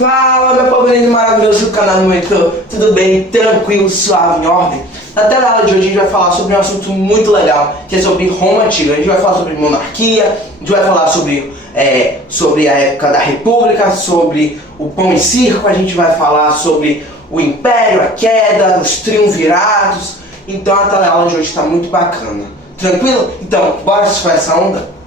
Fala, meu povo lindo e maravilhoso do canal do Monitor, tudo bem? Tranquilo, suave, em ordem? Na tela de hoje a gente vai falar sobre um assunto muito legal, que é sobre Roma Antiga. A gente vai falar sobre monarquia, a gente vai falar sobre a época da República, sobre o pão e circo, a gente vai falar sobre o Império, a queda, os triunviratos. Então a tela de hoje está muito bacana. Tranquilo? Então, bora surfar essa onda?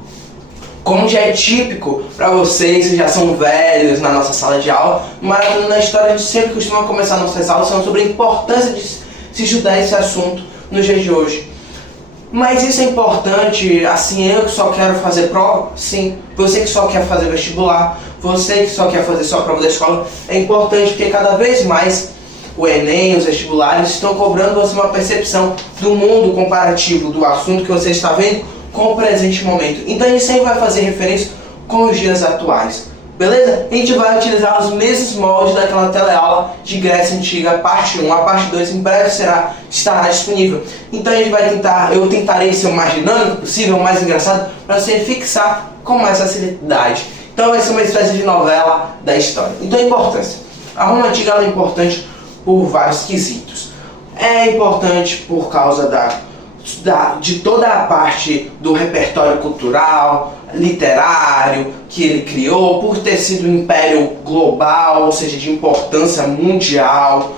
Como já é típico para vocês que já são velhos na nossa sala de aula, mas na história a gente sempre costuma começar nossas aulas falando sobre a importância de se estudar esse assunto nos dias de hoje. Mas isso é importante, assim, eu que só quero fazer prova? Sim. Você que só quer fazer vestibular, você que só quer fazer sua prova da escola, é importante porque cada vez mais o Enem, os vestibulares estão cobrando você uma percepção do mundo comparativo do assunto que você está vendo com o presente momento. Então a gente sempre vai fazer referência com os dias atuais, beleza? A gente vai utilizar os mesmos moldes daquela teleaula de Grécia Antiga, parte 1. A parte 2 em breve estará disponível. Então a gente vai eu tentarei ser o mais dinâmico possível, o mais engraçado, para você fixar com mais facilidade. Então vai ser uma espécie de novela da história. Então a importância. A Roma Antiga ela é importante por vários quesitos. É importante por causa de toda a parte do repertório cultural, literário que ele criou, por ter sido um império global, ou seja, de importância mundial,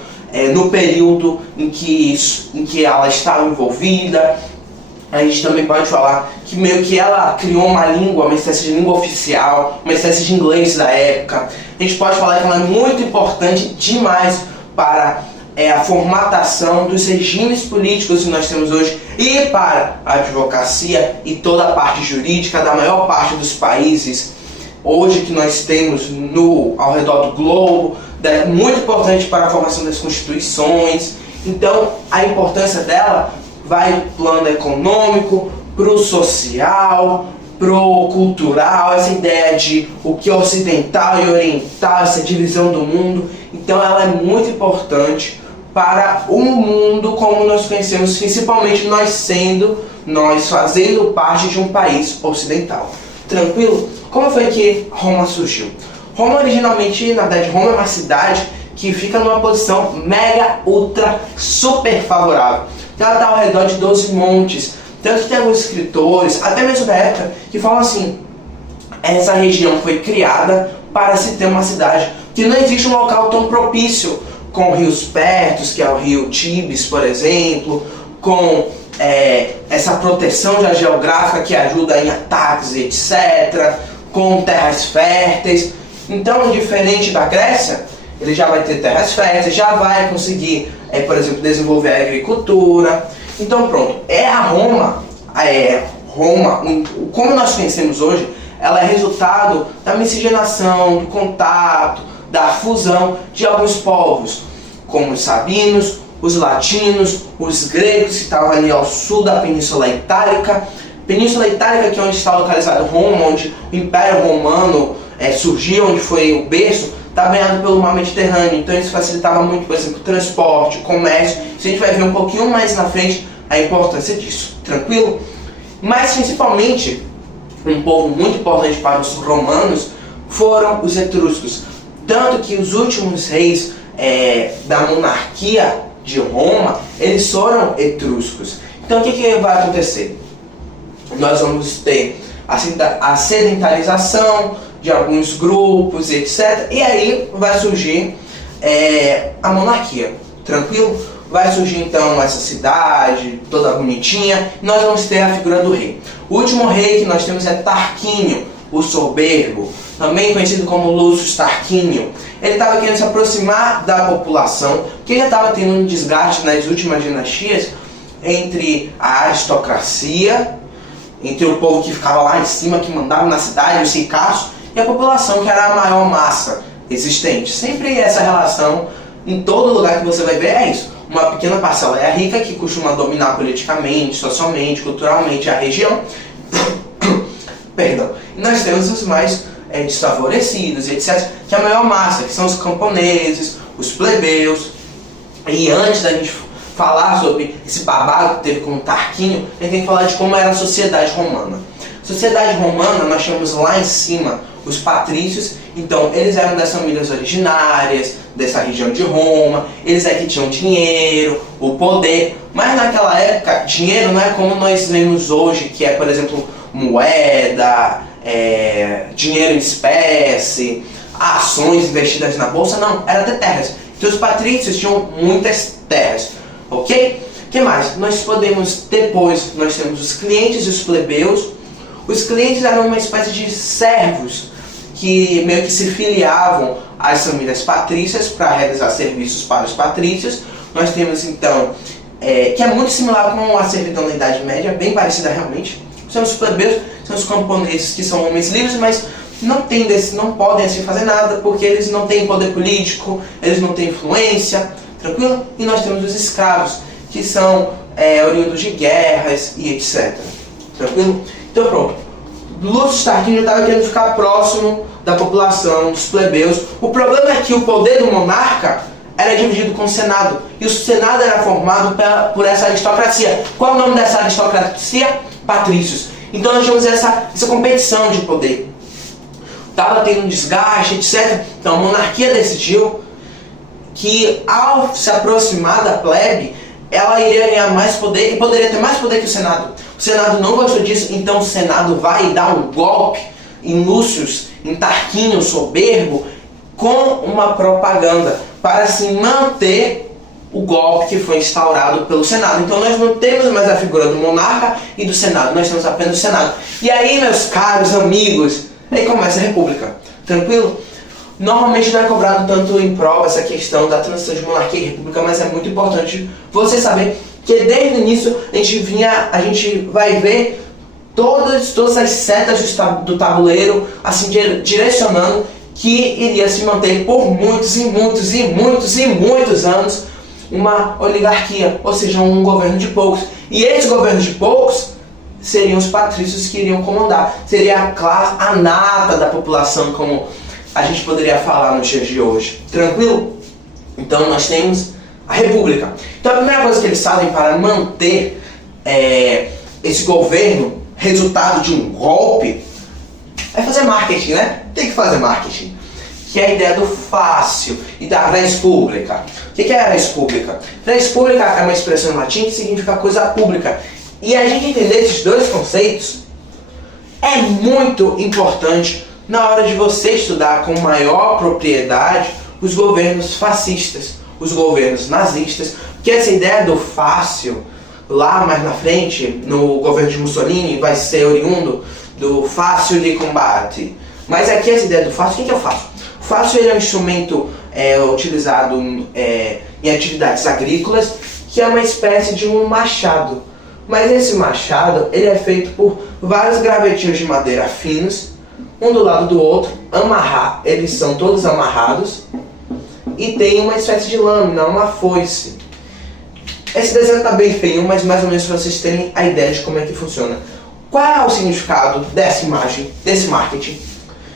no período em que ela estava envolvida. A gente também pode falar que meio que ela criou uma língua, uma espécie de língua oficial, uma espécie de inglês da época. A gente pode falar que ela é muito importante demais para a formatação dos regimes políticos que nós temos hoje e para a advocacia e toda a parte jurídica da maior parte dos países hoje que nós temos ao redor do globo. É muito importante para a formação das constituições. Então a importância dela vai do plano econômico para o social, para o cultural, essa ideia de o que é ocidental e oriental, essa divisão do mundo. Então ela é muito importante para o mundo como nós conhecemos, principalmente nós fazendo parte de um país ocidental. Tranquilo? Como foi que Roma surgiu? Roma originalmente, na verdade, Roma é uma cidade que fica numa posição mega, ultra, super favorável. Ela está ao redor de 12 montes. Tanto que tem alguns escritores, até mesmo da época, que falam assim: essa região foi criada para se ter uma cidade, que não existe um local tão propício, com rios perto, que é o rio Tibes, por exemplo, com essa proteção já geográfica que ajuda em ataques, etc., com terras férteis. Então, diferente da Grécia, ele já vai ter terras férteis, já vai conseguir, por exemplo, desenvolver a agricultura. Então pronto, Roma, como nós conhecemos hoje, ela é resultado da miscigenação, do contato, da fusão de alguns povos, como os sabinos, os latinos, os gregos, que estavam ali ao sul da Península Itálica. Península Itálica, que é onde está localizado Roma, onde o Império Romano surgiu, onde foi o berço, está banhado pelo mar Mediterrâneo. Então isso facilitava muito, por exemplo, o transporte, o comércio. Isso a gente vai ver um pouquinho mais na frente a importância disso, tranquilo? Mas principalmente, um povo muito importante para os romanos foram os etruscos. Tanto que os últimos reis da monarquia de Roma, eles foram etruscos. Então o que vai acontecer? Nós vamos ter a sedentarização de alguns grupos, etc. E aí vai surgir a monarquia, tranquilo? Vai surgir então essa cidade toda bonitinha. Nós vamos ter a figura do rei. O último rei que nós temos é Tarquínio, o soberbo, também conhecido como Lúcio Tarquínio. Ele estava querendo se aproximar da população, porque já estava tendo um desgaste nas últimas dinastias entre a aristocracia, entre o povo que ficava lá em cima, que mandava na cidade, os ricaços, e a população, que era a maior massa existente. Sempre essa relação, em todo lugar que você vai ver, é isso. Uma pequena parcela é a rica, que costuma dominar politicamente, socialmente, culturalmente a região. Perdão. E nós temos os mais desfavorecidos, etc., que é a maior massa, que são os camponeses, os plebeus. E antes da gente falar sobre esse babado que teve com o Tarquínio, a gente tem que falar de como era a sociedade romana. Sociedade romana, nós temos lá em cima os patrícios. Então eles eram das famílias originárias dessa região de Roma, eles é que tinham dinheiro, o poder, mas naquela época dinheiro não é como nós vemos hoje, que é, por exemplo, moeda, dinheiro em espécie, ações investidas na bolsa. Não, era até terras. Então os patrícios tinham muitas terras, ok? O que mais? Nós temos os clientes e os plebeus. Os clientes eram uma espécie de servos que meio que se filiavam às famílias patrícias para realizar serviços para os patrícios. Nós temos então, que é muito similar com a servidão da Idade Média, bem parecida realmente. São os plebeus, são os camponeses, que são homens livres, mas não podem assim fazer nada, porque eles não têm poder político, eles não têm influência, tranquilo? E nós temos os escravos, que são oriundos de guerras e etc. Tranquilo? Então pronto. Lúcio Tarquínio estava querendo ficar próximo da população, dos plebeus. O problema é que o poder do monarca era dividido com o Senado. E o Senado era formado por essa aristocracia. Qual é o nome dessa aristocracia? Patrícios. Então nós tínhamos essa competição de poder. Estava tendo um desgaste, etc. Então a monarquia decidiu que, ao se aproximar da plebe, ela iria ganhar mais poder e poderia ter mais poder que o Senado. O Senado não gostou disso, então o Senado vai dar um golpe em Lúcio, em Tarquínio soberbo, com uma propaganda para assim manter o golpe que foi instaurado pelo Senado. Então nós não temos mais a figura do monarca e do Senado, nós temos apenas o Senado. E aí, meus caros amigos, aí começa a República. Tranquilo? Normalmente não é cobrado tanto em prova essa questão da transição de monarquia e república, mas é muito importante você saber que desde o início a gente vai ver todas as setas do tabuleiro assim direcionando que iria se manter por muitos anos uma oligarquia, ou seja, um governo de poucos. E esses governos de poucos seriam os patrícios que iriam comandar. Seria a classe, a nata da população, como a gente poderia falar nos dias de hoje. Tranquilo? Então nós temos a República. Então a primeira coisa que eles fazem para manter esse governo resultado de um golpe é fazer marketing, né? Tem que fazer marketing. Que é a ideia do fácil e da res publica. O que é a res publica? Res publica é uma expressão em latim que significa coisa pública. E a gente entender esses dois conceitos é muito importante na hora de você estudar com maior propriedade os governos fascistas, os governos nazistas, porque essa ideia do fácil, lá mais na frente, no governo de Mussolini, vai ser oriundo do fácil de combate. Mas aqui essa ideia do fácil, o que é o fácil? O fácil ele é um instrumento utilizado em atividades agrícolas, que é uma espécie de um machado. Mas esse machado ele é feito por vários gravetinhos de madeira finos, um do lado do outro, eles são todos amarrados, e tem uma espécie de lâmina, uma foice. Esse desenho está bem feio, mas mais ou menos para vocês terem a ideia de como é que funciona. Qual é o significado dessa imagem, desse marketing?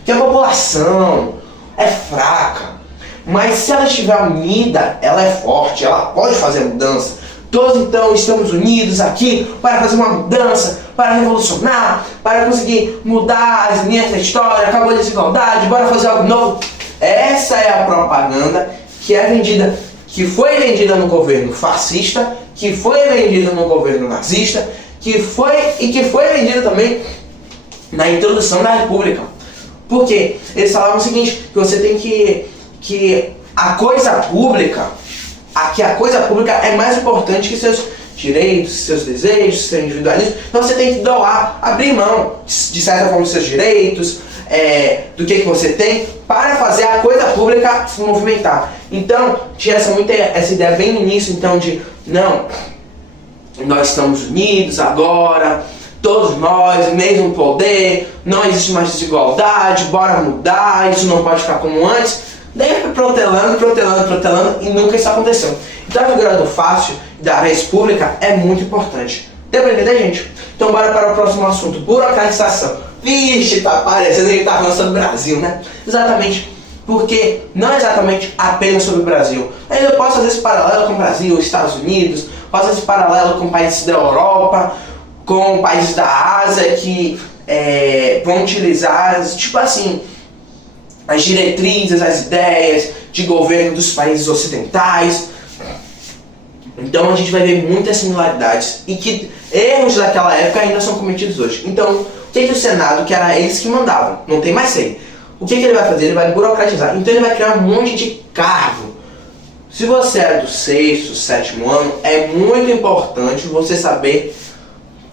Que a população é fraca, mas se ela estiver unida, ela é forte, ela pode fazer mudança. Todos então estamos unidos aqui para fazer uma mudança, para revolucionar, para conseguir mudar as linhas da história, acabou a desigualdade, bora fazer algo novo. Essa é a propaganda que foi vendida no governo fascista, que foi vendida no governo nazista, que foi vendida também na introdução da República. Por quê? Eles falavam o seguinte, que você tem que a coisa pública é mais importante que seus direitos, seus desejos, seu individualismo. Então você tem que doar, abrir mão de certa forma dos seus direitos, do que você tem, para fazer a coisa pública se movimentar. Então tinha essa ideia bem no início, então, de não, nós estamos unidos agora, todos nós, mesmo poder, não existe mais desigualdade, bora mudar, isso não pode ficar como antes. Daí foi protelando, e nunca isso aconteceu. Então a figura do fácil, da res pública, é muito importante. Deu pra entender, gente? Então bora para o próximo assunto, burocratização. Vixe, tá parecendo que a gente tá falando sobre o Brasil, né? Exatamente, porque não é exatamente apenas sobre o Brasil. Mas eu posso fazer esse paralelo com o Brasil, Estados Unidos, posso fazer esse paralelo com países da Europa, com países da Ásia que vão utilizar, tipo assim, as diretrizes, as ideias de governo dos países ocidentais. Então a gente vai ver muitas similaridades e que erros daquela época ainda são cometidos hoje. Então, o que o Senado, que era eles que mandavam, não tem mais lei, o que ele vai fazer? Ele vai burocratizar. Então ele vai criar um monte de cargo. Se você é do 6º, 7º ano, é muito importante você saber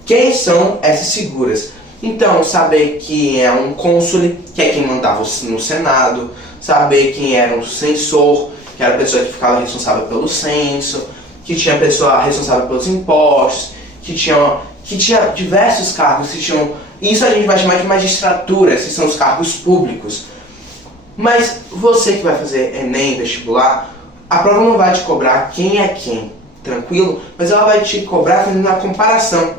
quem são essas figuras. Então, saber que é um cônsul, que é quem mandava no Senado, saber quem era um censor, que era a pessoa que ficava responsável pelo censo, que tinha a pessoa responsável pelos impostos, que tinha diversos cargos, isso a gente vai chamar de magistratura, esses são os cargos públicos. Mas você que vai fazer Enem, vestibular, a prova não vai te cobrar quem é quem, tranquilo? Mas ela vai te cobrar fazendo a comparação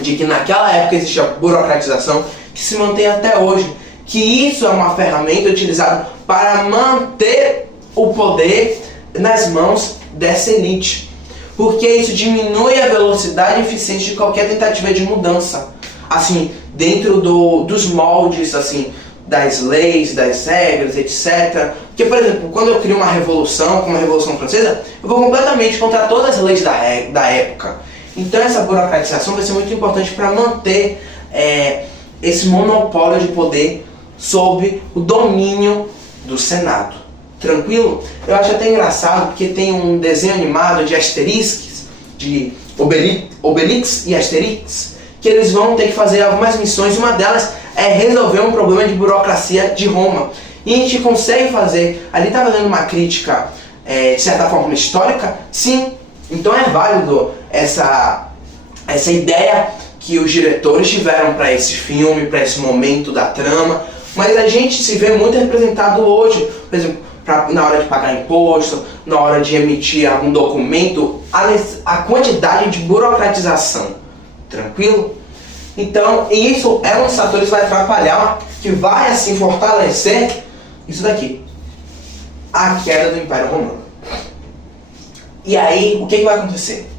de que naquela época existia burocratização que se mantém até hoje, que isso é uma ferramenta utilizada para manter o poder nas mãos dessa elite, porque isso diminui a velocidade e eficiência de qualquer tentativa de mudança, assim, dentro dos moldes, assim, das leis, das regras, etc. Porque, por exemplo, quando eu crio uma revolução, como a Revolução Francesa, eu vou completamente contra todas as leis da época. Então essa burocratização vai ser muito importante para manter esse monopólio de poder sob o domínio do Senado. Tranquilo? Eu acho até engraçado porque tem um desenho animado de Asterix, de Obelix e Asterix, que eles vão ter que fazer algumas missões. Uma delas é resolver um problema de burocracia de Roma. E a gente consegue fazer, ali está fazendo uma crítica, de certa forma, histórica? Sim. Então é válido essa ideia que os diretores tiveram para esse filme, para esse momento da trama, mas a gente se vê muito representado hoje, por exemplo, na hora de pagar imposto, na hora de emitir algum documento, a quantidade de burocratização, tranquilo? Então, isso é um dos fatores que vai atrapalhar, que vai assim fortalecer isso daqui, a queda do Império Romano. E aí, o que vai acontecer?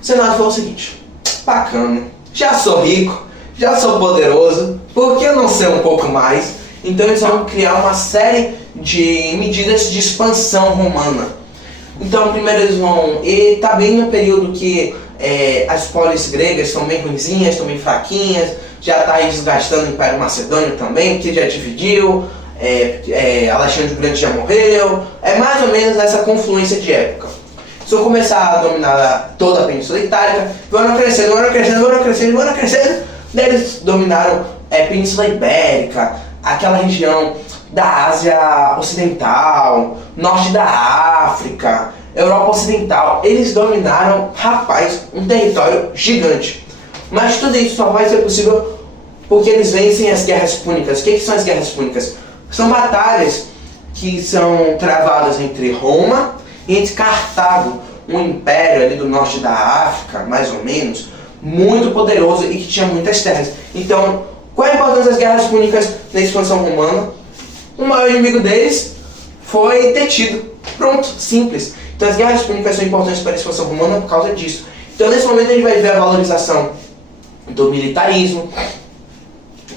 O Senado falou o seguinte: bacana, já sou rico, já sou poderoso, por que não ser um pouco mais? Então eles vão criar uma série de medidas de expansão romana. Então primeiro eles vão, e tá bem no período que as polis gregas estão bem ruinzinhas, estão bem fraquinhas, já está aí desgastando o Império Macedônio também, porque já dividiu, Alexandre o Grande já morreu, é mais ou menos essa confluência de época. Se eu começar a dominar toda a Península Itálica, vão crescendo, daí eles dominaram a Península Ibérica, aquela região da Ásia Ocidental, norte da África, Europa Ocidental. Eles dominaram, rapaz, um território gigante. Mas tudo isso só vai ser possível porque eles vencem as guerras púnicas. O que são as guerras púnicas? São batalhas que são travadas entre Roma e entre Cartago, um império ali do norte da África, mais ou menos, muito poderoso e que tinha muitas terras. Então, qual é a importância das guerras púnicas na expansão romana? O maior inimigo deles foi detido. Pronto, simples. Então as guerras púnicas são importantes para a expansão romana por causa disso. Então nesse momento a gente vai ver a valorização do militarismo,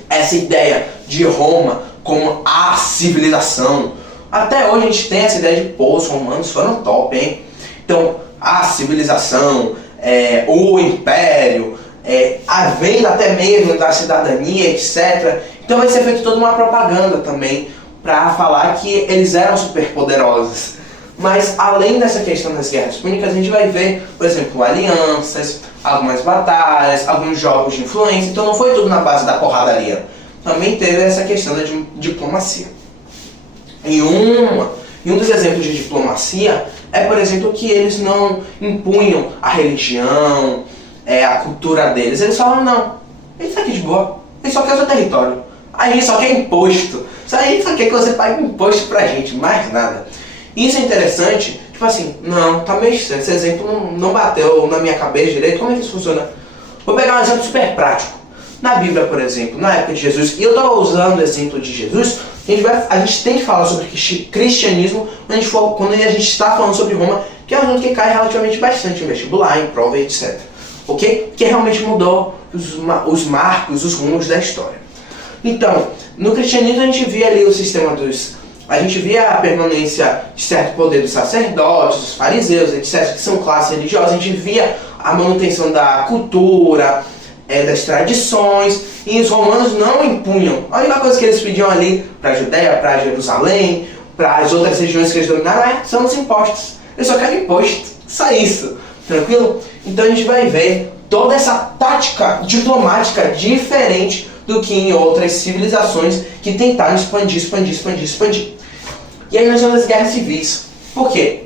essa ideia de Roma como a civilização. Até hoje a gente tem essa ideia de, pô, os romanos foram top, hein? Então a civilização, o império, a venda até mesmo da cidadania, etc. Então vai ser feita toda uma propaganda também para falar que eles eram super poderosos. Mas além dessa questão das guerras púnicas, a gente vai ver, por exemplo, alianças, algumas batalhas, alguns jogos de influência. Então não foi tudo na base da porradaria. Também teve essa questão da diplomacia. E um dos exemplos de diplomacia é, por exemplo, que eles não impunham a religião, a cultura deles. Eles falam, não, isso aqui de boa, a gente só quer o seu território, a gente só quer imposto, a gente só quer que você pague imposto pra gente, mais nada. Isso é interessante, tipo assim, não, tá meio estranho, esse exemplo não bateu na minha cabeça direito, como é que isso funciona? Vou pegar um exemplo super prático. Na Bíblia, por exemplo, na época de Jesus, e eu estou usando o exemplo de Jesus, a gente tem que falar sobre cristianismo quando a gente está falando sobre Roma, que é um assunto que cai relativamente bastante em vestibular, em prova, etc. Ok? Que realmente mudou os marcos, os rumos da história. Então, no cristianismo a gente via ali o sistema a gente via a permanência de certo poder dos sacerdotes, dos fariseus, etc., que são classes religiosas. A gente via a manutenção da cultura, das tradições, e os romanos não impunham. A única coisa que eles pediam ali para a Judéia, para Jerusalém, para as outras regiões que eles dominaram, são os impostos. Eles só querem imposto, só isso, tranquilo? Então a gente vai ver toda essa tática diplomática diferente do que em outras civilizações que tentaram expandir. E aí nós temos as guerras civis. Por quê?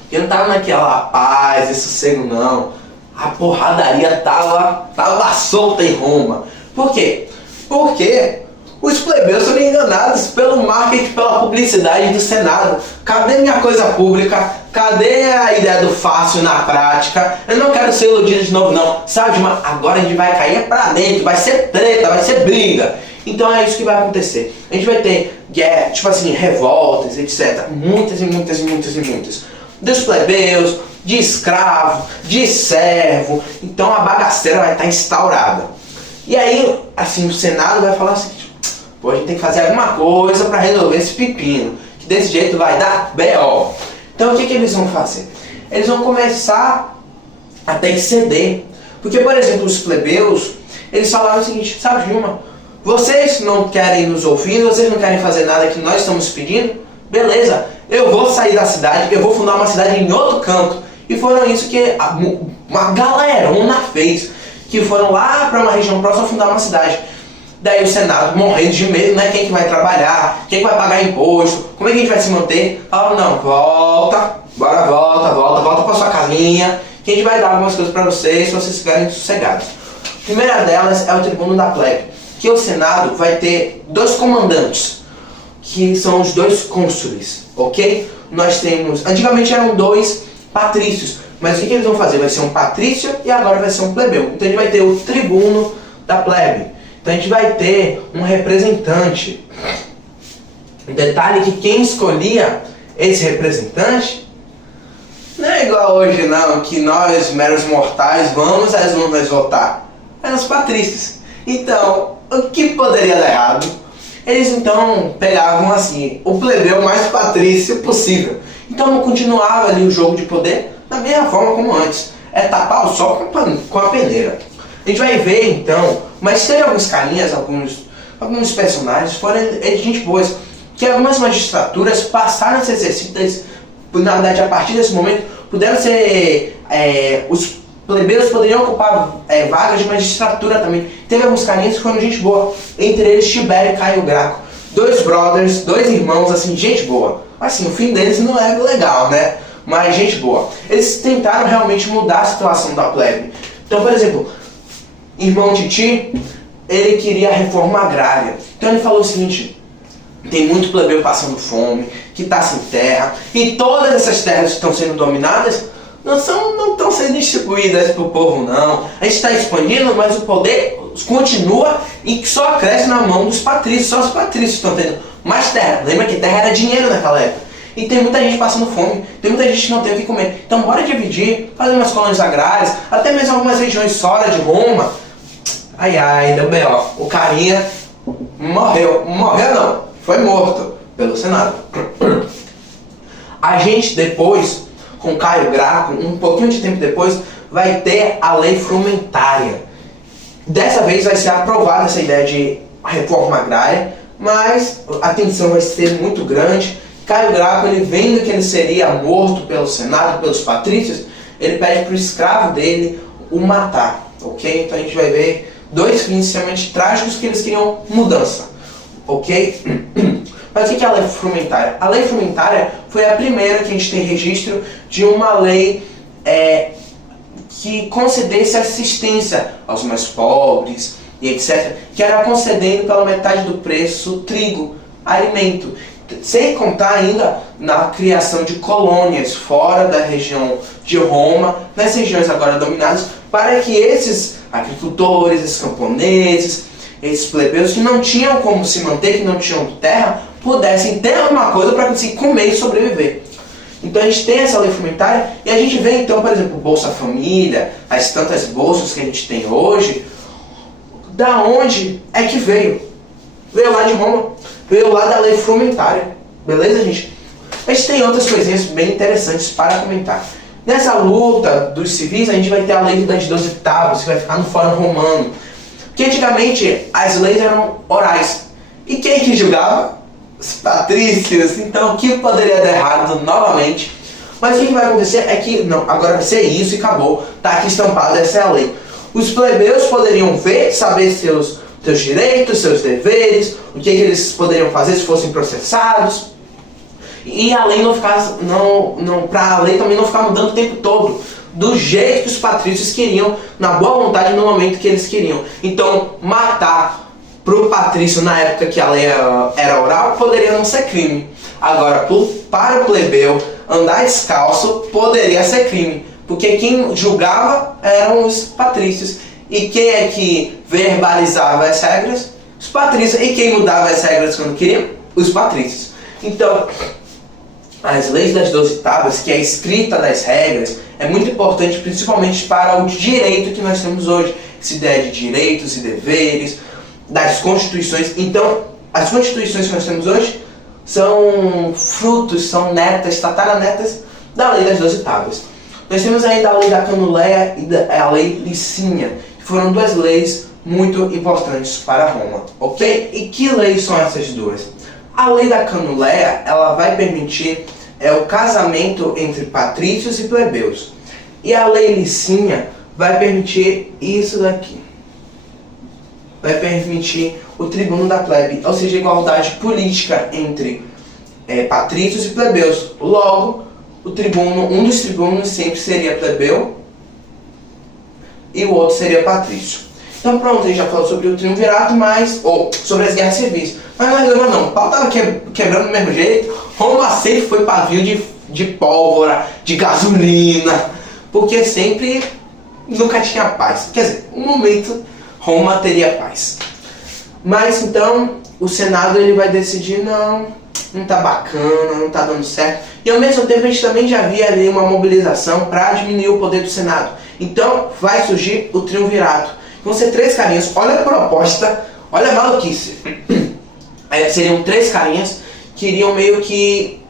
Porque não estava naquela paz e sossego, não. A porradaria tava solta em Roma. Por quê? Porque os plebeus foram enganados pelo marketing, pela publicidade do Senado. Cadê minha coisa pública? Cadê a ideia do fácil na prática? Eu não quero ser iludido de novo, não. Sabe, mas agora a gente vai cair pra dentro, vai ser treta, vai ser briga. Então é isso que vai acontecer. A gente vai ter guerra, tipo assim, revoltas, etc. Muitas. Dos plebeus, de escravo, de servo. Então a bagaceira vai estar instaurada. E aí, assim, o Senado vai falar assim, pô, a gente tem que fazer alguma coisa para resolver esse pepino, que desse jeito vai dar B.O. Então o que eles vão fazer? Eles vão começar a ter que ceder. Porque, por exemplo, os plebeus, eles falaram o seguinte, sabe de uma? Vocês não querem nos ouvir, vocês não querem fazer nada que nós estamos pedindo? Beleza, eu vou sair da cidade, eu vou fundar uma cidade em outro canto. E foram isso que uma galerona fez, que foram lá para uma região próxima fundar uma cidade. Daí o Senado, morrendo de medo, né? Quem que vai trabalhar? Quem que vai pagar imposto? Como é que a gente vai se manter? Falaram, não, volta para sua casinha, que a gente vai dar algumas coisas para vocês, se vocês ficarem sossegados. A primeira delas é o tribuno da plebe, que o Senado vai ter 2 comandantes, que são os 2 cônsules, ok? Nós temos, antigamente eram 2 patrícios, mas o que eles vão fazer? Vai ser um patrício e agora vai ser um plebeu. Então a gente vai ter o tribuno da plebe. Então a gente vai ter um representante. O detalhe é que quem escolhia esse representante não é igual hoje não, que nós, meros mortais, vamos às urnas votar. Eram os patrícios. Então, o que poderia dar errado? Eles então pegavam assim, o plebeu mais patrício possível. Então não continuava ali o jogo de poder da mesma forma como antes. É tapar o sol com a peneira. A gente vai ver então, mas tem alguns carinhas, alguns personagens, foram de gente boas, que algumas magistraturas passaram a ser exercidas, na verdade a partir desse momento, puderam ser, os plebeus poderiam ocupar vagas de magistratura também. Teve alguns carinhas que foram gente boa, entre eles Tibério e Caio Graco. 2 brothers, 2 irmãos, assim, gente boa. Assim, o fim deles não é legal, né? Mas gente boa. Eles tentaram realmente mudar a situação da plebe. Então, por exemplo, irmão Titi, ele queria a reforma agrária. Então ele falou o seguinte, tem muito plebeu passando fome, que está sem terra, e todas essas terras que estão sendo dominadas não estão sendo distribuídas para o povo, não. A gente está expandindo, mas o poder continua e só cresce na mão dos patrícios. Só os patrícios estão tendo mais terra. Lembra que terra era dinheiro naquela época. E tem muita gente passando fome, tem muita gente que não tem o que comer. Então bora dividir, fazer umas colônias agrárias, até mesmo algumas regiões fora de Roma. Ai, deu B.O. O carinha morreu não, foi morto pelo Senado. A gente depois, com Caio Graco, um pouquinho de tempo depois, vai ter a lei frumentária. Dessa vez vai ser aprovada essa ideia de reforma agrária, mas a tensão vai ser muito grande. Caio Graco, ele vendo que ele seria morto pelo Senado, pelos patrícios, ele pede para o escravo dele o matar, ok? Então a gente vai ver 2 fins extremamente trágicos que eles queriam mudança, ok? Mas o que é a lei frumentária? A lei frumentária foi a primeira que a gente tem registro de uma lei que concedesse assistência aos mais pobres e etc. Que era concedendo pela metade do preço trigo, alimento. Sem contar ainda na criação de colônias fora da região de Roma, nas regiões agora dominadas, para que esses agricultores, esses camponeses, esses plebeus que não tinham como se manter, que não tinham terra, pudessem ter alguma coisa para conseguir comer e sobreviver. Então a gente tem essa lei frumentária e a gente vê então, por exemplo, Bolsa Família, as tantas bolsas que a gente tem hoje, da onde é que veio? veio lá de Roma, veio lá da lei frumentária, beleza, gente? A gente tem outras coisinhas bem interessantes para comentar. Nessa luta dos civis, a gente vai ter a lei das 12 tábuas, que vai ficar no Fórum Romano. Porque antigamente as leis eram orais. E quem que julgava? Os patrícios. Então o que poderia dar errado novamente? Mas o que vai acontecer é que, não, agora vai ser isso e acabou. Tá aqui estampado, essa é a lei. Os plebeus poderiam ver, saber seus direitos, seus deveres, o que eles poderiam fazer se fossem processados. E a lei não ficar, pra lei também não ficar mudando o tempo todo, do jeito que os patrícios queriam, na boa vontade, no momento que eles queriam. Então, matar pro patrício na época que a lei era oral poderia não ser crime. Agora, para o plebeu, andar descalço poderia ser crime, porque quem julgava eram os patrícios. E quem é que verbalizava as regras? Os patrícios. E quem mudava as regras quando queriam? Os patrícios. Então, as leis das 12 tábuas, que é a escrita das regras, é muito importante, principalmente para o direito que nós temos hoje. Essa ideia de direitos e deveres, das constituições. Então, as constituições que nós temos hoje são frutos, são netas, tataranetas da lei das 12 tábuas. Nós temos ainda a lei da Canuleia e a lei Licínia, que foram duas leis muito importantes para Roma, ok? E que leis são essas duas? A lei da Canuleia, ela vai permitir o casamento entre patrícios e plebeus. E a lei Licínia vai permitir isso daqui. Vai permitir o tribuno da plebe, ou seja, a igualdade política entre patrícios e plebeus. Logo, o tribuno, um dos tribunos sempre seria plebeu e o outro seria patrício. Então pronto, a gente já falou sobre o triunvirato, ou sobre as guerras civis. Mas não é problema não, o pau estava quebrando do mesmo jeito. Roma sempre foi pavio de pólvora, de gasolina, porque sempre nunca tinha paz. Quer dizer, um momento Roma teria paz. Mas então o Senado ele vai decidir, não tá bacana, não tá dando certo. E ao mesmo tempo a gente também já via ali uma mobilização para diminuir o poder do Senado. Então vai surgir o triunvirato. Vão ser 3 carinhas, olha a proposta, olha a maluquice. Seriam 3 carinhas que iriam meio que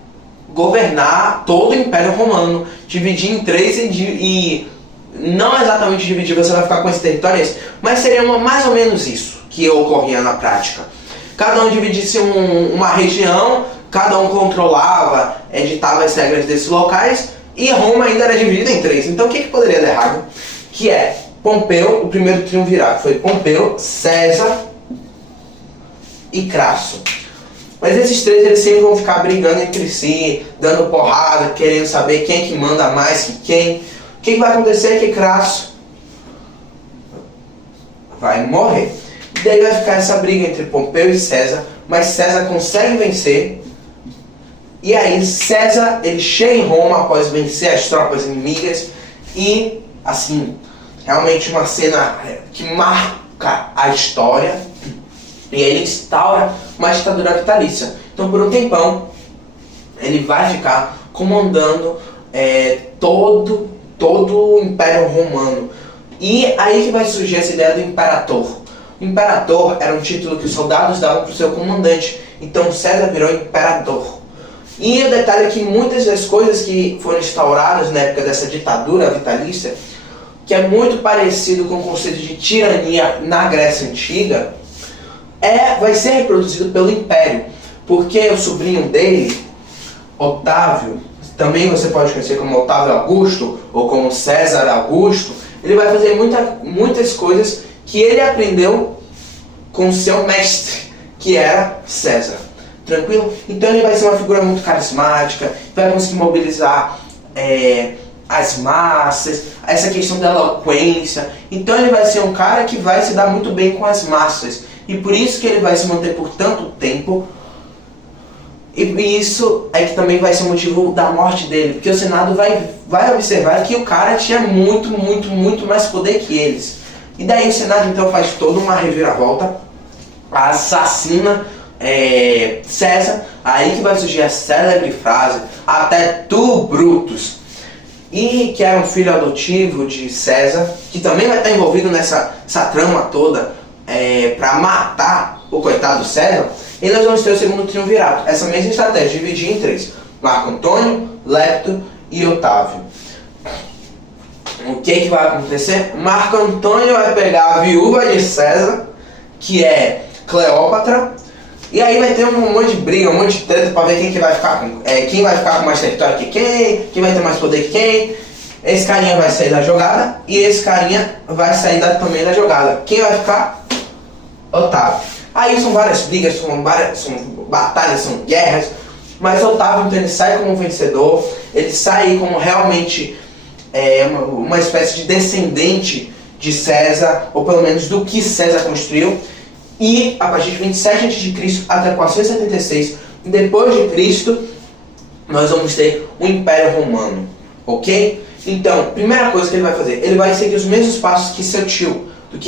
governar todo o Império Romano, dividir em 3 e não exatamente dividir, você vai ficar com esse território, mas seria mais ou menos isso que ocorria na prática. Cada um dividisse uma região, cada um controlava, editava as regras desses locais, e Roma ainda era dividida em 3. Então o que poderia dar errado? Que é Pompeu, o primeiro triunvirato foi Pompeu, César e Crasso. Mas esses 3 eles sempre vão ficar brigando entre si, dando porrada, querendo saber quem é que manda mais que quem. O que vai acontecer é que Crasso vai morrer. E daí vai ficar essa briga entre Pompeu e César, mas César consegue vencer. E aí César ele chega em Roma após vencer as tropas inimigas e assim, realmente uma cena que marca a história. E ele instaura uma ditadura vitalícia. Então por um tempão ele vai ficar comandando todo o Império Romano. E aí que vai surgir essa ideia do Imperator. O Imperator era um título que os soldados davam para o seu comandante. Então César virou Imperador. E o detalhe é que muitas das coisas que foram instauradas na época dessa ditadura vitalícia, que é muito parecido com o conceito de tirania na Grécia Antiga, vai ser reproduzido pelo Império. Porque o sobrinho dele, Otávio, também você pode conhecer como Otávio Augusto ou como César Augusto, ele vai fazer muitas coisas que ele aprendeu com seu mestre, que era César. Tranquilo? Então ele vai ser uma figura muito carismática, vai conseguir mobilizar as massas, essa questão da eloquência. Então ele vai ser um cara que vai se dar muito bem com as massas. E por isso que ele vai se manter por tanto tempo. E isso é que também vai ser o motivo da morte dele. Porque o Senado vai observar que o cara tinha muito mais poder que eles. E daí o Senado então faz toda uma reviravolta, assassina César. Aí que vai surgir a célebre frase: até tu, Brutus. E que era um filho adotivo de César, que também vai estar envolvido nessa trama toda, para matar o coitado César, e nós vamos ter o segundo triunvirato. Essa mesma estratégia, dividir em três: Marco Antônio, Lepto e Otávio. O que vai acontecer? Marco Antônio vai pegar a viúva de César, que é Cleópatra, e aí vai ter um monte de briga, um monte de treta para ver quem vai ficar com mais território que quem vai ter mais poder que quem. Esse carinha vai sair da jogada e esse carinha vai sair também da jogada. Quem vai ficar? Otávio. Aí são várias brigas, são batalhas, são guerras, mas Otávio, então, ele sai como vencedor, ele sai como realmente uma espécie de descendente de César, ou pelo menos do que César construiu. E a partir de 27 a.C. até 476 depois de Cristo, nós vamos ter o Império Romano, ok? Então, primeira coisa que ele vai fazer, ele vai seguir os mesmos passos que seu tio, do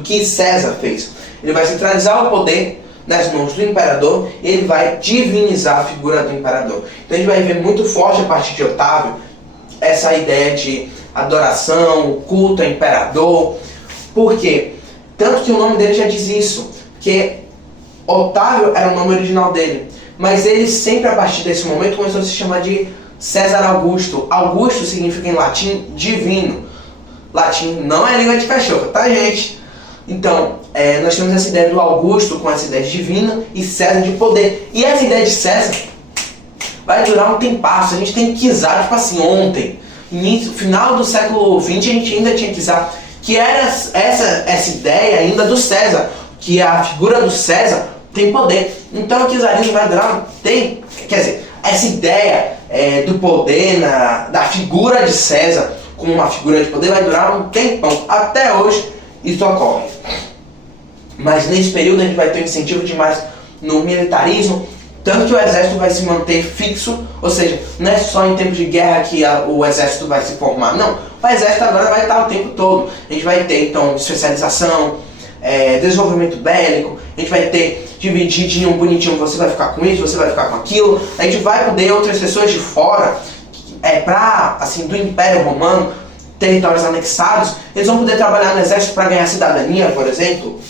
que César fez. Ele vai centralizar o poder nas mãos do imperador e ele vai divinizar a figura do imperador. Então a gente vai ver muito forte a partir de Otávio essa ideia de adoração, culto ao imperador. Por quê? Tanto que o nome dele já diz isso, que Otávio era o nome original dele, mas ele sempre, a partir desse momento, começou a se chamar de César Augusto. Augusto significa em latim divino. Latim não é língua de cachorro, tá, gente? Então, nós temos essa ideia do Augusto com essa ideia de divino e César de poder. E essa ideia de César vai durar um tempasso. A gente tem czar, tipo assim, ontem. Início, final do século XX, a gente ainda tinha czar, que era essa ideia ainda do César, que a figura do César tem poder. Então o czarismo vai durar, essa ideia do poder, da figura de César como uma figura de poder vai durar um tempão. Até hoje isso ocorre. Mas nesse período a gente vai ter um incentivo demais no militarismo, tanto que o exército vai se manter fixo, ou seja, não é só em tempos de guerra que o exército vai se formar, não. O exército agora vai estar o tempo todo. A gente vai ter então especialização, desenvolvimento bélico, a gente vai ter divididinho, bonitinho, você vai ficar com isso, você vai ficar com aquilo. A gente vai poder, outras pessoas de fora, do Império Romano, territórios anexados, eles vão poder trabalhar no exército para ganhar cidadania, por exemplo.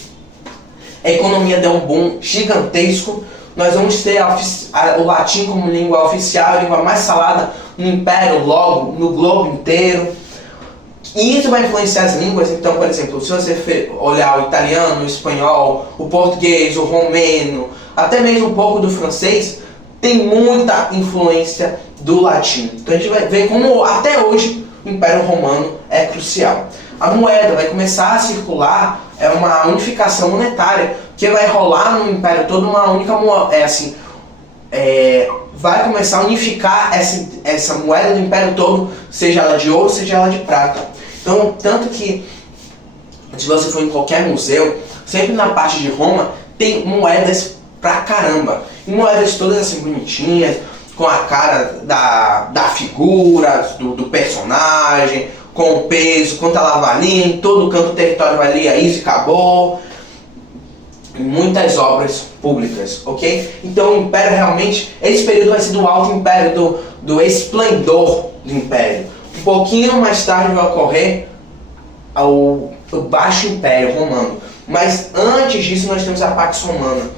A economia deu um boom gigantesco. Nós vamos ter o latim como língua oficial, a língua mais falada no Império, logo no globo inteiro. E isso vai influenciar as línguas. Então, por exemplo, se você olhar o italiano, o espanhol, o português, o romeno, até mesmo um pouco do francês, tem muita influência do latim. Então a gente vai ver como até hoje o Império Romano é crucial. A moeda vai começar a circular, uma unificação monetária, que vai rolar no Império todo uma única moeda, vai começar a unificar essa moeda do Império todo, seja ela de ouro, seja ela de prata. Então, tanto que, se você for em qualquer museu, sempre na parte de Roma, tem moedas pra caramba. E moedas todas assim bonitinhas, com a cara da figura, do personagem, com o peso, quanto ela valia, em todo canto do território valia isso e acabou. Muitas obras públicas, ok? Então o Império realmente, esse período vai ser do Alto Império, do esplendor do Império. Um pouquinho mais tarde vai ocorrer o Baixo Império Romano. Mas antes disso nós temos a Pax Romana,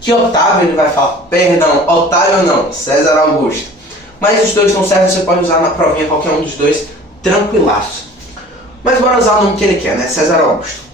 que Otávio ele vai falar, perdão, Otávio não, César Augusto. Mas os dois estão certos, você pode usar na provinha qualquer um dos dois, tranquilaço. Mas bora usar o nome que ele quer, né? César Augusto.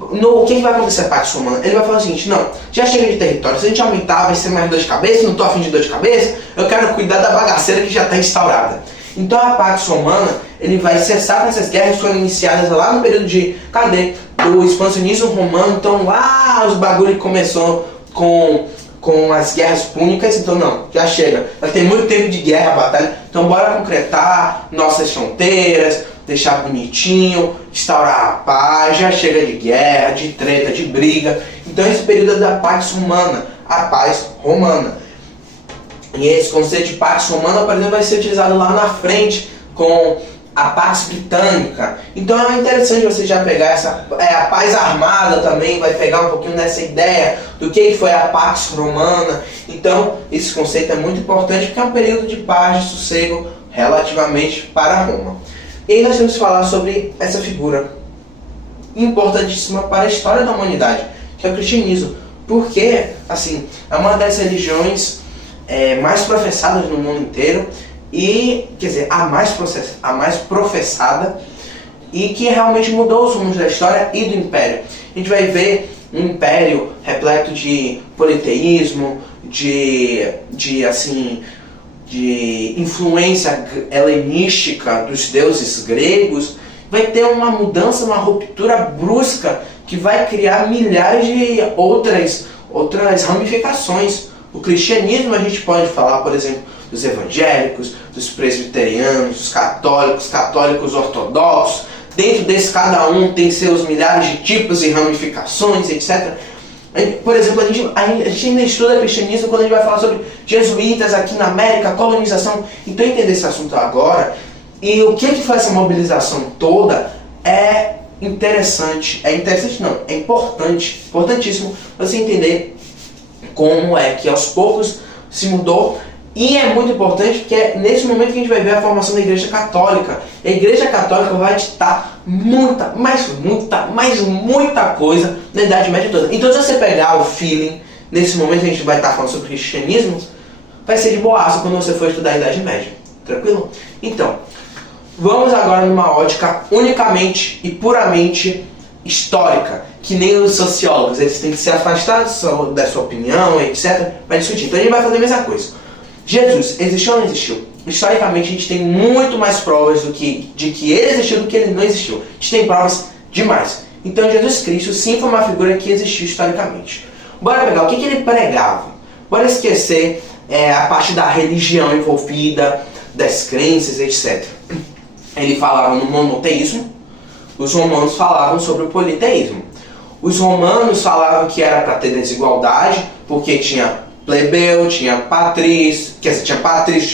O que vai acontecer a Pax Romana? Ele vai falar o seguinte, não, já chega de território, se a gente aumentar vai ser mais dor de cabeça, não tô afim de dor de cabeça, eu quero cuidar da bagaceira que já está instaurada. Então a Pax Romana, ele vai cessar essas guerras que foram iniciadas lá no período do expansionismo romano. Então lá os bagulho que começou com as guerras púnicas, então não, já chega. Vai ter muito tempo de guerra, batalha, então bora concretar nossas fronteiras, deixar bonitinho, instaurar a paz, já chega de guerra, de treta, de briga. Então esse período é da Pax Romana, a paz romana. E esse conceito de Pax Romana, por exemplo, vai ser utilizado lá na frente com a Pax Britânica. Então é interessante você já pegar a paz armada também, vai pegar um pouquinho dessa ideia do que foi a Pax Romana. Então esse conceito é muito importante porque é um período de paz, de sossego relativamente para Roma. E aí nós temos que falar sobre essa figura importantíssima para a história da humanidade, que é o cristianismo. porque, assim, é uma das religiões mais professadas no mundo inteiro, e, quer dizer, a mais professada, e que realmente mudou os rumos da história e do império. A gente vai ver um império repleto de politeísmo, de influência helenística dos deuses gregos. Vai ter uma mudança, uma ruptura brusca que vai criar milhares de outras ramificações. O cristianismo, a gente pode falar, por exemplo, dos evangélicos, dos presbiterianos, dos católicos ortodoxos. Dentro desse, cada um tem seus milhares de tipos e ramificações, etc. Por exemplo, a gente ainda estuda cristianismo quando a gente vai falar sobre jesuítas aqui na América, colonização. Então, entender esse assunto agora e o que foi essa mobilização toda é interessante. É importantíssimo você entender como é que aos poucos se mudou. E é muito importante porque é nesse momento que a gente vai ver a formação da Igreja Católica. A Igreja Católica vai ditar muita coisa na Idade Média toda. Então, se você pegar o feeling, nesse momento que a gente vai estar falando sobre cristianismo, vai ser de boaça quando você for estudar a Idade Média. Tranquilo? Então, vamos agora numa ótica unicamente e puramente histórica, que nem os sociólogos. Eles têm que se afastar da sua opinião, etc., para discutir. Então, a gente vai fazer a mesma coisa. Jesus existiu ou não existiu? Historicamente, a gente tem muito mais provas de que ele existiu do que ele não existiu. A gente tem provas demais. Então, Jesus Cristo sim foi uma figura que existiu historicamente. Bora pegar o que ele pregava. Bora esquecer a parte da religião envolvida, das crenças, etc. Ele falava no monoteísmo. Os romanos falavam sobre o politeísmo. Os romanos falavam que era para ter desigualdade, porque tinha plebeu, tinha patrício, tinha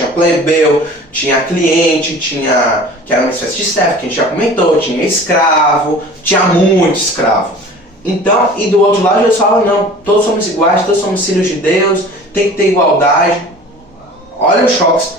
plebeu, tinha cliente, que era uma espécie de servo, que a gente já comentou, tinha escravo, tinha muito escravo. Então, e do outro lado eles falavam, não, todos somos iguais, todos somos filhos de Deus, tem que ter igualdade. Olha os choques.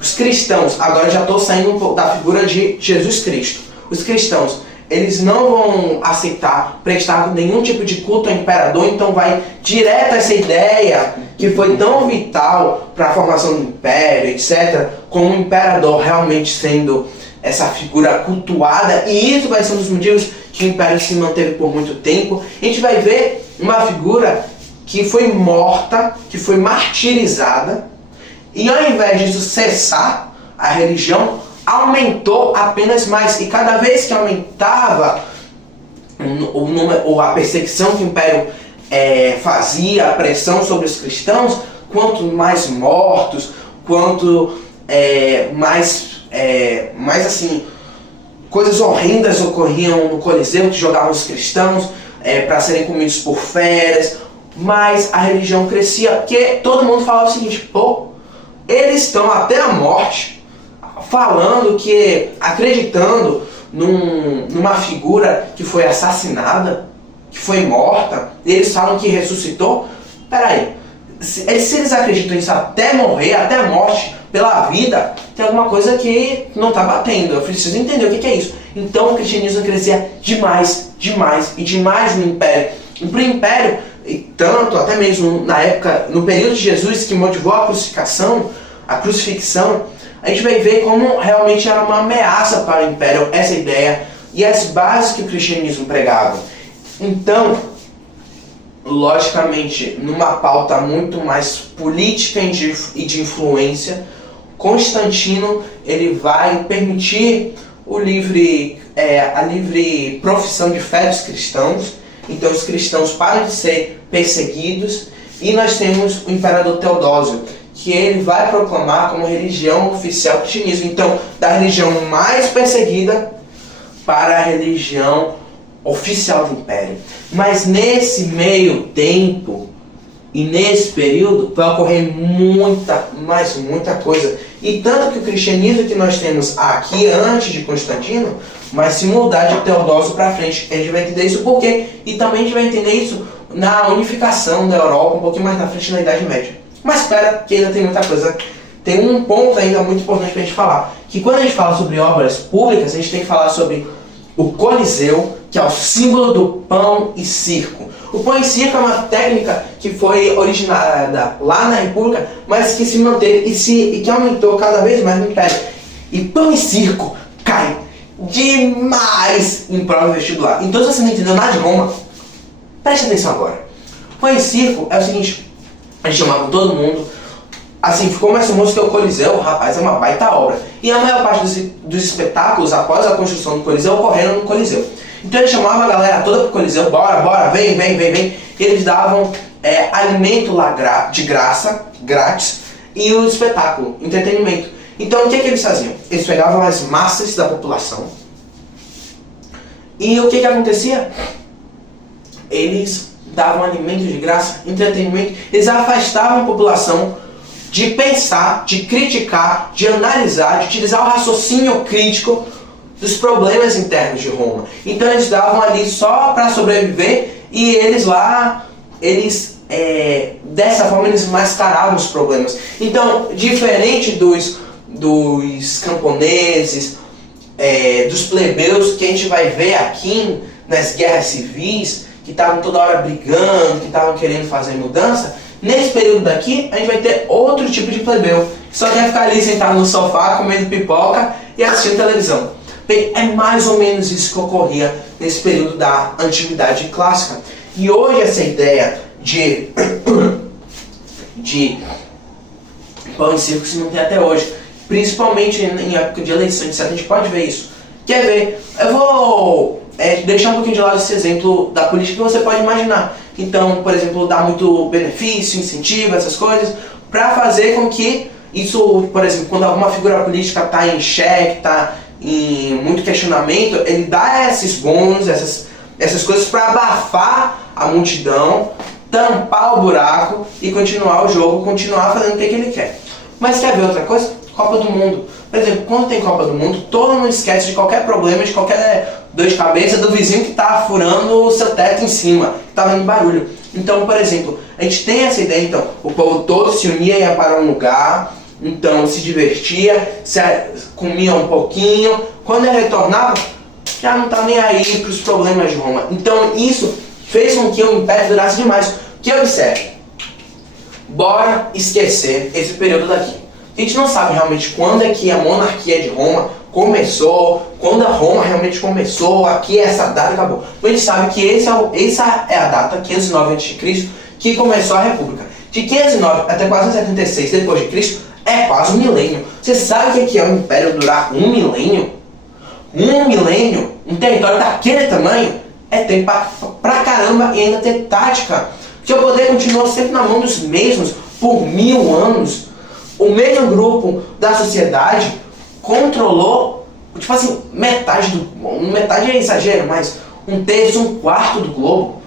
Os cristãos, agora já estou saindo um pouco da figura de Jesus Cristo. Os cristãos, eles não vão aceitar prestar nenhum tipo de culto ao imperador, então vai direto a essa ideia que foi tão vital para a formação do império, etc., como o imperador realmente sendo essa figura cultuada, e isso vai ser um dos motivos que o império se manteve por muito tempo. A gente vai ver uma figura que foi morta, que foi martirizada, e ao invés disso cessar, a religião aumentou apenas mais, e cada vez que aumentava a perseguição que o Império fazia, a pressão sobre os cristãos, quanto mais mortos, quanto mais assim, coisas horrendas ocorriam no Coliseu, que jogavam os cristãos para serem comidos por feras, mas a religião crescia, porque todo mundo falava o seguinte, pô, eles estão até a morte falando que, acreditando numa figura que foi assassinada, que foi morta, e eles falam que ressuscitou. Peraí, se eles acreditam nisso até morrer, até a morte, pela vida, tem alguma coisa que não está batendo. Eu preciso entender o que é isso. Então o cristianismo crescia demais no Império. E para o Império, e tanto até mesmo na época, no período de Jesus, que motivou a crucifixão, a gente vai ver como realmente era uma ameaça para o Império essa ideia e as bases que o cristianismo pregava. Então, logicamente, numa pauta muito mais política e de influência, Constantino ele vai permitir a livre profissão de fé dos cristãos. Então os cristãos param de ser perseguidos, e nós temos o imperador Teodósio, que ele vai proclamar como religião oficial o cristianismo. Então, da religião mais perseguida para a religião oficial do Império. Mas nesse meio tempo e nesse período vai ocorrer muita coisa. E tanto que o cristianismo que nós temos aqui antes de Constantino vai se mudar de Teodósio para frente. A gente vai entender isso por quê. E também a gente vai entender isso na unificação da Europa, um pouquinho mais na frente, na Idade Média. Mas espera, que ainda tem muita coisa. Tem um ponto ainda muito importante para a gente falar. Que quando a gente fala sobre obras públicas, a gente tem que falar sobre o Coliseu, que é o símbolo do pão e circo. O pão em circo é uma técnica que foi originada lá na República, mas que se manteve e que aumentou cada vez mais no Império. E pão em circo cai demais em prova vestibular. Então, se você não entendeu nada de Roma, preste atenção agora. Pão em circo é o seguinte: a gente chamava todo mundo, assim, ficou mais famoso que o Coliseu. Rapaz, é uma baita obra. E a maior parte dos espetáculos após a construção do Coliseu ocorreram no Coliseu. Então ele chamava a galera toda pro Coliseu, bora, vem. E eles davam alimento lá de graça, grátis, e o espetáculo, entretenimento. Então o que eles faziam? Eles pegavam as massas da população e o que acontecia? Eles davam alimento de graça, entretenimento, eles afastavam a população de pensar, de criticar, de analisar, de utilizar o raciocínio crítico dos problemas internos de Roma. Então eles davam ali só para sobreviver e dessa forma eles mascaravam os problemas. Então, diferente dos camponeses, dos plebeus que a gente vai ver aqui nas guerras civis, que estavam toda hora brigando, que estavam querendo fazer mudança, nesse período daqui a gente vai ter outro tipo de plebeu, que só quer ficar ali sentado no sofá, comendo pipoca e assistindo televisão. Bem, é mais ou menos isso que ocorria nesse período da antiguidade clássica. E hoje essa ideia de pão em circo se mantém até hoje, principalmente em época de eleições, a gente pode ver isso. Quer ver? Eu vou deixar um pouquinho de lado esse exemplo da política que você pode imaginar. Então, por exemplo, dar muito benefício, incentivo, essas coisas, para fazer com que isso, por exemplo, quando alguma figura política está em xeque, está em muito questionamento, ele dá esses bônus, essas coisas para abafar a multidão, tampar o buraco e continuar o jogo, continuar fazendo o que ele quer. Mas quer ver outra coisa? Copa do Mundo. Por exemplo, quando tem Copa do Mundo, todo mundo esquece de qualquer problema, de qualquer dor de cabeça do vizinho que está furando o seu teto em cima, que está dando barulho. Então, por exemplo, a gente tem essa ideia, então, o povo todo se unia, ia para um lugar, então se divertia, comia um pouquinho, quando ele retornava, já não está nem aí para os problemas de Roma. Então isso fez com que o Império durasse demais. Que observe, bora esquecer esse período daqui. A gente não sabe realmente quando é que a monarquia de Roma começou, quando a Roma realmente começou, aqui essa data acabou. Mas a gente sabe que essa é a data, 509 a.C., que começou a República. De 509 até 476 depois de Cristo é quase um milênio. Você sabe o que é um império durar um milênio? Um milênio, um território daquele tamanho, é tempo pra caramba e ainda ter tática. Porque o poder continuou sempre na mão dos mesmos por 1000 anos. O mesmo grupo da sociedade controlou, tipo assim, metade é exagero, mas um terço, um quarto do globo.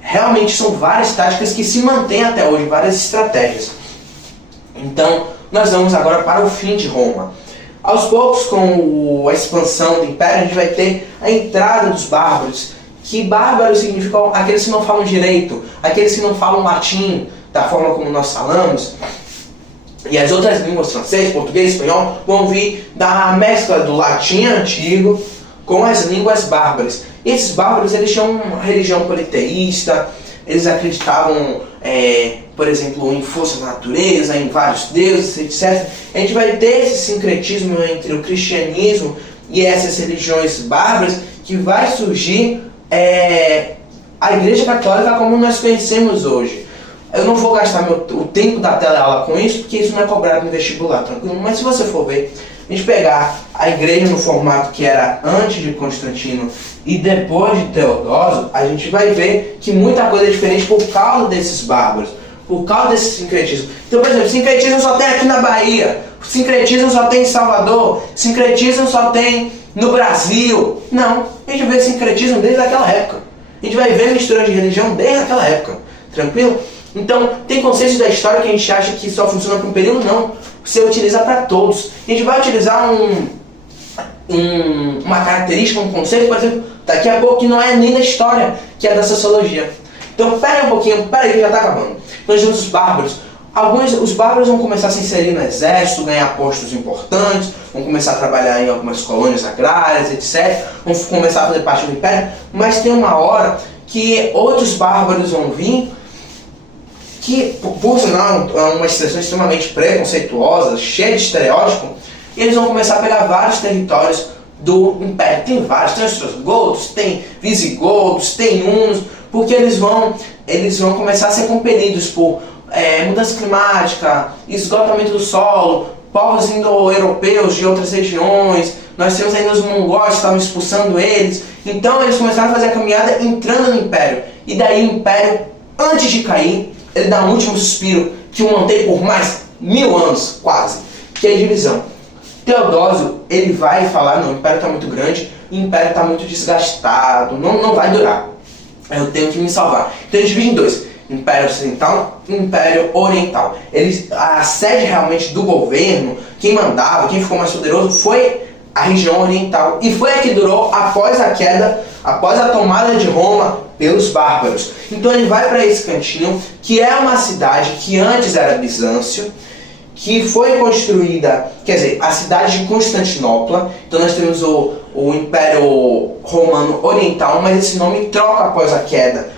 Realmente são várias táticas que se mantêm até hoje, várias estratégias. Então, nós vamos agora para o fim de Roma. Aos poucos, com a expansão do Império, a gente vai ter a entrada dos bárbaros. Que bárbaros significam aqueles que não falam direito, aqueles que não falam latim, da forma como nós falamos. E as outras línguas, francês, português, espanhol, vão vir da mescla do latim antigo com as línguas bárbaras. E esses bárbaros, eles tinham uma religião politeísta, eles acreditavam, por exemplo, em força da natureza, em vários deuses, etc. A gente vai ter esse sincretismo entre o cristianismo e essas religiões bárbaras, que vai surgir a Igreja Católica como nós conhecemos hoje. Eu não vou gastar o tempo da teleaula com isso, porque isso não é cobrado no vestibular, tranquilo? Mas se você for ver, a gente pegar a igreja no formato que era antes de Constantino e depois de Teodósio, a gente vai ver que muita coisa é diferente por causa desses bárbaros, por causa desse sincretismo. Então, por exemplo, sincretismo só tem aqui na Bahia, sincretismo só tem em Salvador, sincretismo só tem no Brasil. Não, a gente vê sincretismo desde aquela época. A gente vai ver mistura de religião desde aquela época, tranquilo? Então, tem conceitos da história que a gente acha que só funciona para um período, não. Você utiliza para todos. A gente vai utilizar uma característica, um conceito, por exemplo, daqui a pouco que não é nem da história, que é da sociologia. Então, pera um pouquinho, pera aí que já está acabando. Nós temos os bárbaros. Os bárbaros vão começar a se inserir no exército, ganhar postos importantes, vão começar a trabalhar em algumas colônias agrárias, etc. Vão começar a fazer parte do império, mas tem uma hora que outros bárbaros vão vir, que por sinal é uma expressão extremamente preconceituosa, cheia de estereótipo, e eles vão começar a pegar vários territórios do Império. Tem vários, tem os ostrogodos, tem visigodos, tem hunos, porque eles vão começar a ser compelidos por mudança climática, esgotamento do solo, povos indo-europeus de outras regiões. Nós temos ainda os mongóis que estavam expulsando eles. Então eles começaram a fazer a caminhada entrando no Império. E daí o Império, antes de cair, ele dá um último suspiro que o mantém por mais 1000 anos, quase, que é a divisão. Teodósio, ele vai falar, não, o Império está muito grande, o Império está muito desgastado, não vai durar. Eu tenho que me salvar. Então ele divide em dois, Império Ocidental e Império Oriental. A sede realmente do governo, quem mandava, quem ficou mais poderoso foi a região oriental. E foi a que durou após a queda, após a tomada de Roma pelos bárbaros. Então ele vai para esse cantinho, que é uma cidade que antes era Bizâncio, que foi construída, quer dizer, a cidade de Constantinopla. Então nós temos o Império Romano Oriental, mas esse nome troca após a queda,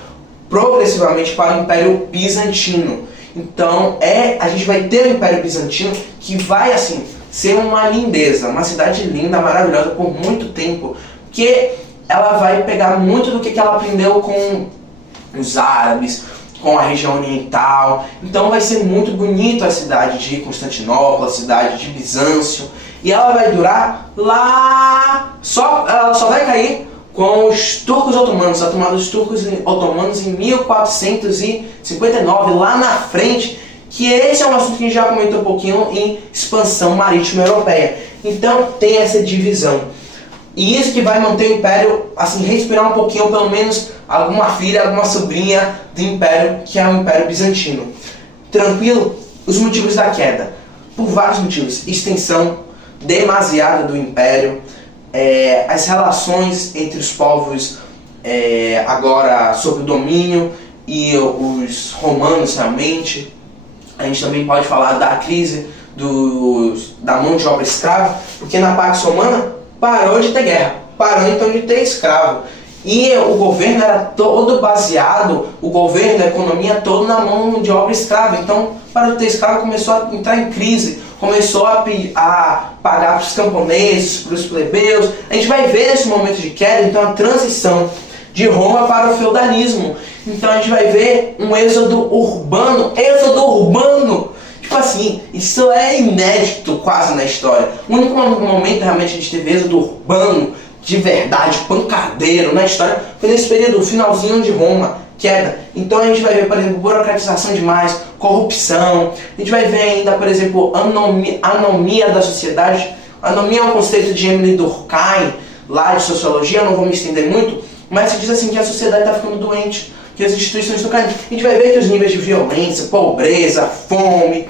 progressivamente para o Império Bizantino. Então a gente vai ter o Império Bizantino, que vai assim ser uma lindeza, uma cidade linda, maravilhosa por muito tempo, porque ela vai pegar muito do que ela aprendeu com os árabes, com a região oriental. Então vai ser muito bonito a cidade de Constantinopla, a cidade de Bizâncio, e ela vai durar lá, ela só vai cair com os turcos otomanos, a tomada dos turcos otomanos em 1459, lá na frente, que esse é um assunto que a gente já comentou um pouquinho em expansão marítima europeia. Então tem essa divisão. E isso que vai manter o Império, assim, respirar um pouquinho, pelo menos alguma filha, alguma sobrinha do Império, que é o Império Bizantino. Tranquilo? Os motivos da queda. Por vários motivos. Extensão demasiada do Império, as relações entre os povos agora sob o domínio e os romanos realmente. A gente também pode falar da crise da mão de obra escrava, porque na Pax Romana parou de ter guerra, parou então de ter escravo. E o governo era todo baseado, a economia toda na mão de obra escrava. Então, parou de ter escravo, começou a entrar em crise, começou a pagar para os camponeses, para os plebeus. A gente vai ver nesse momento de queda, então, a transição de Roma para o feudalismo. Então a gente vai ver um êxodo urbano. Tipo assim, isso é inédito quase na história. O único momento realmente a gente teve êxodo urbano, de verdade, pancadeiro na história, foi nesse período, finalzinho de Roma, queda. Então a gente vai ver, por exemplo, burocratização demais, corrupção. A gente vai ver ainda, por exemplo, anomia da sociedade. Anomia é um conceito de Emily Durkheim, lá de sociologia, eu não vou me estender muito, mas se diz assim que a sociedade está ficando doente, que as instituições estão caindo. A gente vai ver que os níveis de violência, pobreza, fome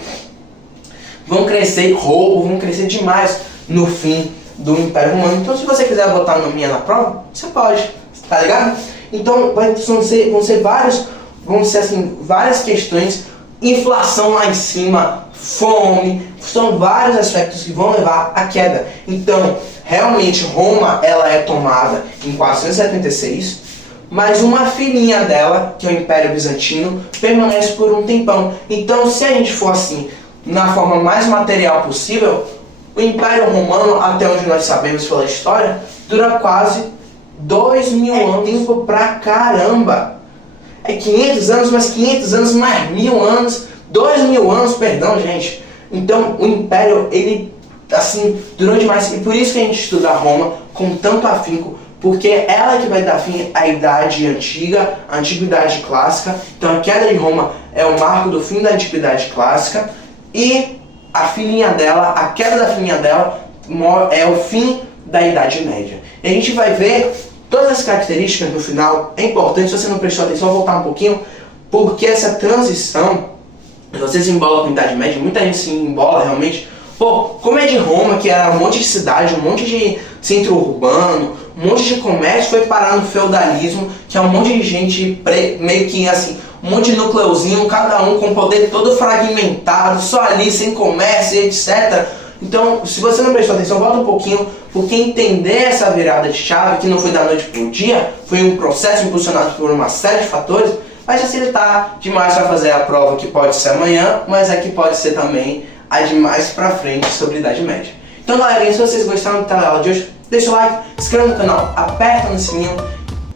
vão crescer, roubo, vão crescer demais no fim do Império Romano. Então se você quiser botar anomia na prova, você pode, tá ligado? Então vão ser várias questões, inflação lá em cima, fome, são vários aspectos que vão levar à queda. Então, realmente Roma ela é tomada em 476, mas uma filhinha dela, que é o Império Bizantino, permanece por um tempão. Então, se a gente for assim, na forma mais material possível, o Império Romano, até onde nós sabemos pela história, dura quase 2000 anos. Tempo pra caramba! É 500 anos, mais 500 anos, mais 1000 anos, 2000 anos, perdão, gente. Então, o Império, ele, assim, durou demais. E por isso que a gente estuda Roma com tanto afinco, porque ela é que vai dar fim à Idade Antiga, à Antiguidade Clássica. Então a queda de Roma é o marco do fim da Antiguidade Clássica, e a queda da filhinha dela é o fim da Idade Média. E a gente vai ver todas as características no final. É importante, se você não prestou atenção, voltar um pouquinho, porque essa transição, você se embola com a Idade Média, muita gente se embola realmente. Pô, como é de Roma, que era um monte de cidade, um monte de centro urbano, um monte de comércio, foi parar no feudalismo, que é um monte de gente meio que assim, um monte de núcleozinho, cada um com poder todo fragmentado, só ali, sem comércio, etc. Então, se você não prestou atenção, volta um pouquinho, porque entender essa virada de chave, que não foi da noite para o dia, foi um processo impulsionado por uma série de fatores, vai facilitar demais para fazer a prova que pode ser amanhã, mas a que pode ser também a de mais pra frente sobre Idade Média. Então, galerinha, se vocês gostaram da aula de hoje, deixa o like, se inscreva no canal, aperta no sininho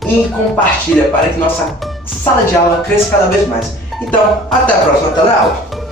e compartilha para que nossa sala de aula cresça cada vez mais. Então, até a próxima teleaula!